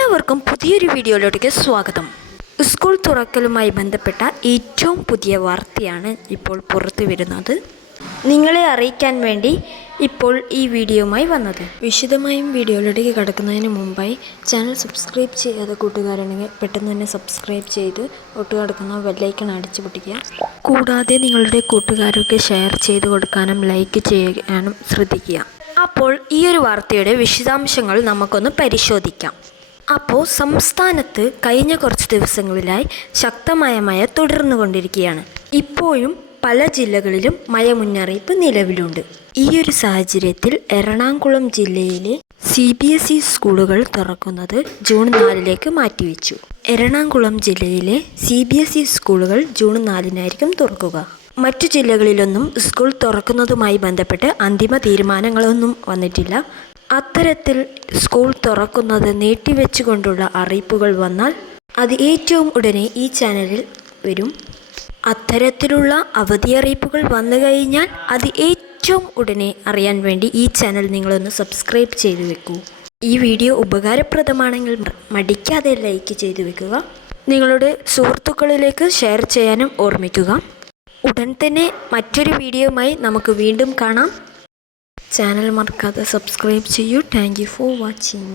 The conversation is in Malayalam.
എല്ലാവർക്കും പുതിയൊരു വീഡിയോയിലോട്ടേക്ക് സ്വാഗതം. സ്കൂൾ തുറക്കലുമായി ബന്ധപ്പെട്ട ഏറ്റവും പുതിയ വാർത്തയാണ് ഇപ്പോൾ പുറത്തു വരുന്നത്. നിങ്ങളെ അറിയിക്കാൻ വേണ്ടി ഇപ്പോൾ ഈ വീഡിയോയുമായി വന്നത്. വിശദമായും വീഡിയോയിലേക്ക് കടക്കുന്നതിന് മുമ്പായി ചാനൽ സബ്സ്ക്രൈബ് ചെയ്യാതെ കൂട്ടുകാരുണ്ടെങ്കിൽ പെട്ടെന്ന് തന്നെ സബ്സ്ക്രൈബ് ചെയ്ത് ഒട്ട് കിടക്കുന്ന ബെല്ലൈക്കൺ അടിച്ചു പൊട്ടിക്കുക. കൂടാതെ നിങ്ങളുടെ കൂട്ടുകാരൊക്കെ ഷെയർ ചെയ്ത് കൊടുക്കാനും ലൈക്ക് ചെയ്യാനും ശ്രദ്ധിക്കുക. അപ്പോൾ ഈ ഒരു വാർത്തയുടെ വിശദാംശങ്ങൾ നമുക്കൊന്ന് പരിശോധിക്കാം. അപ്പോൾ സംസ്ഥാനത്ത് കഴിഞ്ഞ കുറച്ച് ദിവസങ്ങളിലായി ശക്തമായ മഴ തുടർന്നു കൊണ്ടിരിക്കുകയാണ് ഇപ്പോഴും പല ജില്ലകളിലും മഴ മുന്നറിയിപ്പ് നിലവിലുണ്ട്. ഈ ഒരു സാഹചര്യത്തിൽ എറണാകുളം ജില്ലയിലെ സി ബി എസ് ഇ സ്കൂളുകൾ തുറക്കുന്നത് ജൂൺ നാലിലേക്ക് മാറ്റിവെച്ചു. എറണാകുളം ജില്ലയിലെ സി ബി എസ് ഇ സ്കൂളുകൾ ജൂൺ നാലിനായിരിക്കും തുറക്കുക. മറ്റു ജില്ലകളിലൊന്നും സ്കൂൾ തുറക്കുന്നതുമായി ബന്ധപ്പെട്ട് അന്തിമ തീരുമാനങ്ങളൊന്നും വന്നിട്ടില്ല. അത്തരത്തിൽ സ്കൂൾ തുറക്കുന്നത് നീട്ടിവെച്ചുകൊണ്ടുള്ള അറിയിപ്പുകൾ വന്നാൽ അത് ഏറ്റവും ഉടനെ ഈ ചാനലിൽ വരും. അത്തരത്തിലുള്ള അവധി അറിയിപ്പുകൾ വന്നു കഴിഞ്ഞാൽ അത് ഏറ്റവും ഉടനെ അറിയാൻ വേണ്ടി ഈ ചാനൽ നിങ്ങളൊന്ന് സബ്സ്ക്രൈബ് ചെയ്തു വെക്കൂ. ഈ വീഡിയോ ഉപകാരപ്രദമാണെങ്കിൽ മടിക്കാതെ ലൈക്ക് ചെയ്തു വെക്കുക. നിങ്ങളുടെ സുഹൃത്തുക്കളിലേക്ക് ഷെയർ ചെയ്യാനും ഓർമ്മിക്കുക. ഉടൻ തന്നെ മറ്റൊരു വീഡിയോയുമായി നമുക്ക് വീണ്ടും കാണാം. ചാനൽ മറക്കാതെ സബ്സ്ക്രൈബ് ചെയ്യൂ താങ്ക് യു ഫോർ വാച്ചിങ്